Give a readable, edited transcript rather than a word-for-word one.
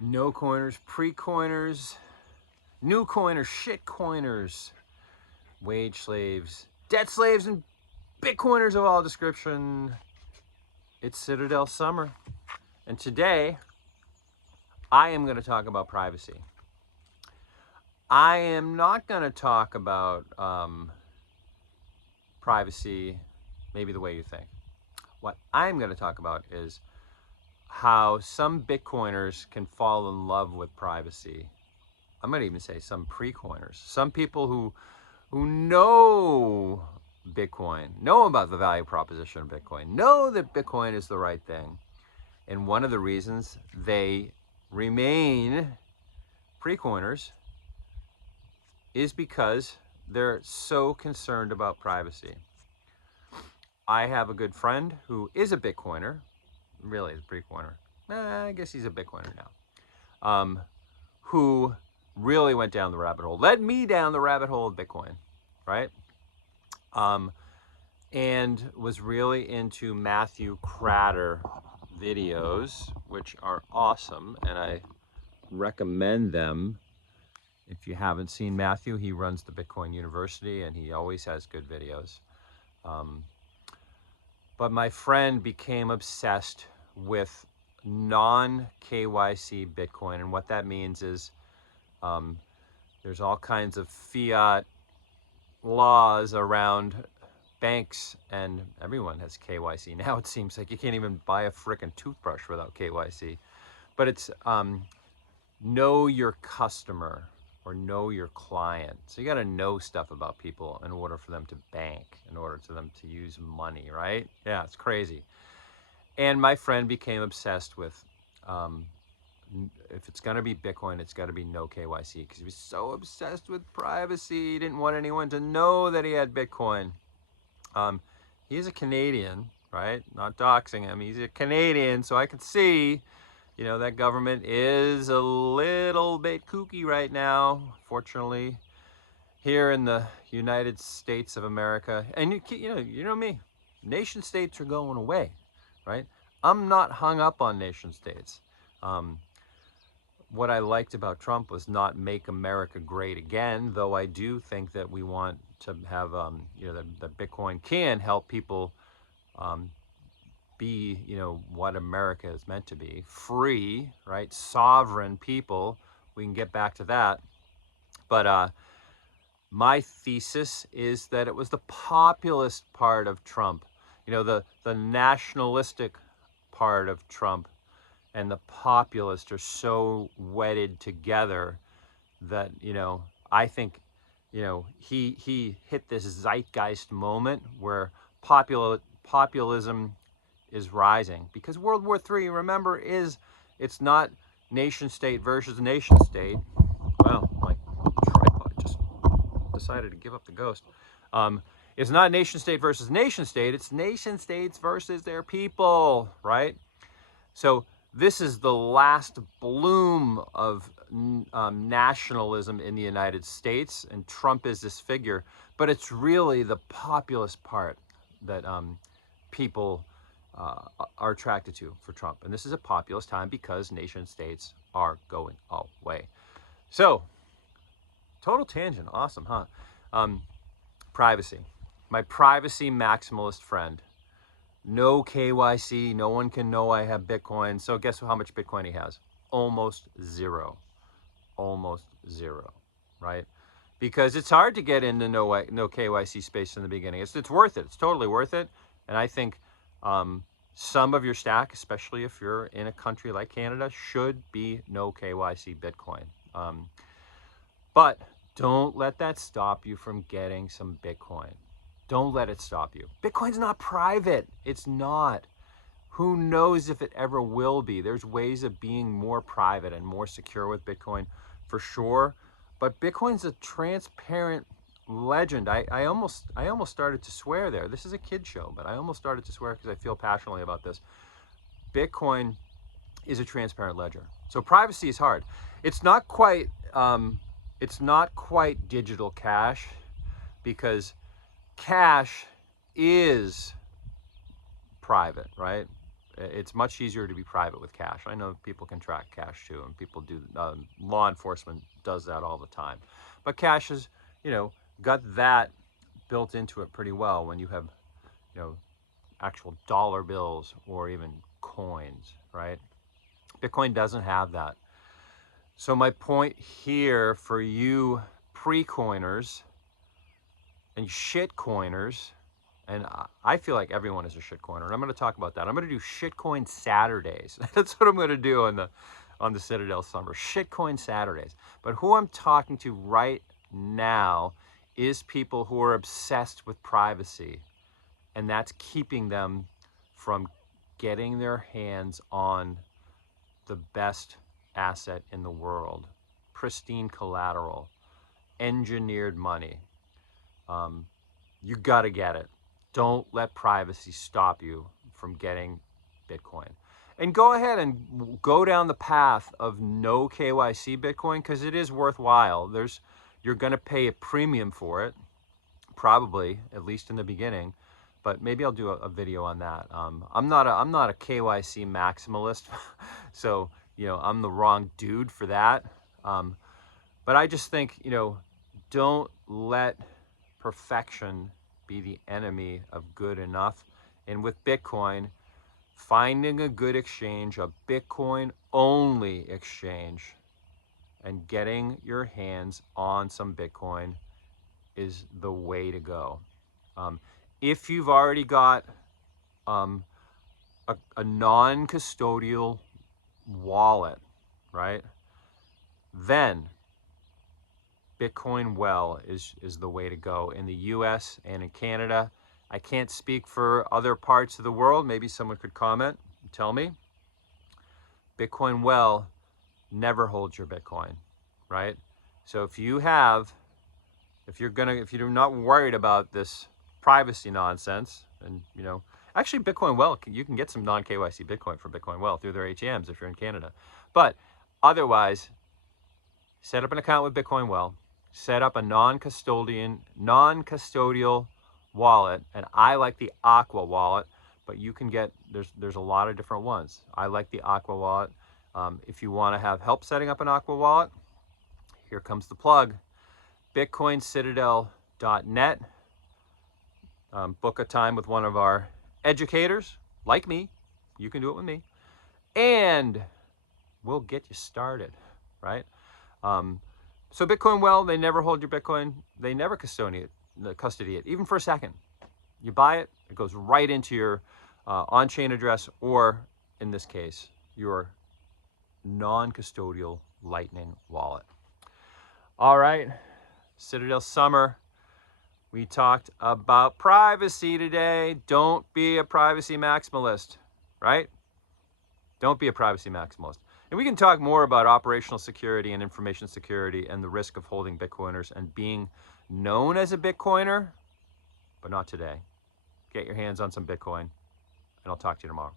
no coiners, pre-coiners, new coiners, shit coiners, wage slaves, debt slaves, and Bitcoiners of all description. It's Citadel summer. And today, I am going to talk about privacy. I am not going to talk about privacy maybe the way you think. What I'm going to talk about is how some Bitcoiners can fall in love with privacy. I'm going to even say some pre-coiners. Some people who know Bitcoin, know about the value proposition of Bitcoin, know that Bitcoin is the right thing. And one of the reasons they remain pre-coiners is because they're so concerned about privacy. I have a good friend who is a Bitcoiner, really is a pre-coiner. I guess he's a Bitcoiner now, who really went down the rabbit hole, led me down the rabbit hole of Bitcoin, right? And was really into Matthew Crater videos, which are awesome, and I recommend them. If you haven't seen Matthew, he runs the Bitcoin University, and he always has good videos. But my friend became obsessed with non-KYC Bitcoin, and what that means is there's all kinds of fiat laws around banks, and everyone has KYC. Now it seems like you can't even buy a frickin' toothbrush without KYC. But it's know your customer or know your client. So you got to know stuff about people in order for them to bank, in order for them to use money, right? Yeah, it's crazy. And my friend became obsessed with, if it's going to be Bitcoin, it's got to be no KYC, because he was so obsessed with privacy. He didn't want anyone to know that he had Bitcoin. He's a Canadian, right? Not doxing him. He's a Canadian, so I could see, you know, that government is a little bit kooky right now, fortunately, here in the United States of America. And you know me, nation states are going away, right? I'm not hung up on nation states. What I liked about Trump was not make America great again, though I do think that we want to have, that Bitcoin can help people be, what America is meant to be, free, right? Sovereign people. We can get back to that. But my thesis is that it was the populist part of Trump, the nationalistic part of Trump and the populist are so wedded together that, I think, he hit this zeitgeist moment where populism is rising, because World War III, remember, it's not nation state versus nation state. Well, my tripod just decided to give up the ghost. It's not nation state versus nation state. It's nation states versus their people, right? So this is the last bloom of nationalism in the United States, and Trump is this figure. But it's really the populist part that people are attracted to for Trump. And this is a populist time because nation states are going away. So, total tangent, awesome, huh? Privacy. My privacy maximalist friend. No KYC, no one can know I have Bitcoin. So guess how much Bitcoin he has? Almost zero. Almost zero, right? Because it's hard to get into no KYC space in the beginning. It's worth it. It's totally worth it. And I think some of your stack, especially if you're in a country like Canada, should be no KYC Bitcoin. But don't let that stop you from getting some Bitcoin. Don't let it stop you. Bitcoin's not private. It's not. Who knows if it ever will be? There's ways of being more private and more secure with Bitcoin, for sure. But Bitcoin's a transparent legend. I almost started to swear there. This is a kid show, but I almost started to swear because I feel passionately about this. Bitcoin is a transparent ledger. So privacy is hard. It's not quite digital cash, because cash is private, right? It's much easier to be private with cash. I know people can track cash too, and people do, law enforcement does that all the time. But cash is, got that built into it pretty well when you have, actual dollar bills or even coins, right? Bitcoin doesn't have that. So my point here for you pre-coiners and shit coiners, and I feel like everyone is a shitcoiner, and I'm going to talk about that. I'm going to do shitcoin Saturdays. That's what I'm going to do on the Citadel Summer. Shitcoin Saturdays. But who I'm talking to right now is people who are obsessed with privacy, and that's keeping them from getting their hands on the best asset in the world. Pristine collateral, engineered money. You got to get it. Don't let privacy stop you from getting Bitcoin. And go ahead and go down the path of no KYC Bitcoin, because it is worthwhile. You're going to pay a premium for it, probably, at least in the beginning. But maybe I'll do a video on that. I'm not a KYC maximalist, so I'm the wrong dude for that. But I just think don't let perfection be the enemy of good enough. And with Bitcoin, finding a good exchange, a Bitcoin only exchange, and getting your hands on some Bitcoin is the way to go. If you've already got a non-custodial wallet, right, then Bitcoin Well is the way to go in the US and in Canada. I can't speak for other parts of the world. Maybe someone could comment and tell me. Bitcoin Well never holds your Bitcoin, right? So if you're not worried about this privacy nonsense, and actually Bitcoin Well, you can get some non-KYC Bitcoin from Bitcoin Well through their ATMs if you're in Canada. But otherwise, set up an account with Bitcoin Well, set up a non-custodial wallet, and I like the Aqua wallet, but you can get, there's a lot of different ones. I like the Aqua wallet. If you want to have help setting up an Aqua wallet, here comes the plug, bitcoincitadel.net. Book a time with one of our educators, like me. You can do it with me. And we'll get you started, right? So Bitcoin Well, they never hold your Bitcoin. They never custody it, even for a second. You buy it, it goes right into your on-chain address, or in this case, your non-custodial Lightning wallet. All right, Citadel Summer. We talked about privacy today. Don't be a privacy maximalist, right? Don't be a privacy maximalist. And we can talk more about operational security and information security and the risk of holding Bitcoiners and being known as a Bitcoiner, but not today. Get your hands on some Bitcoin, and I'll talk to you tomorrow.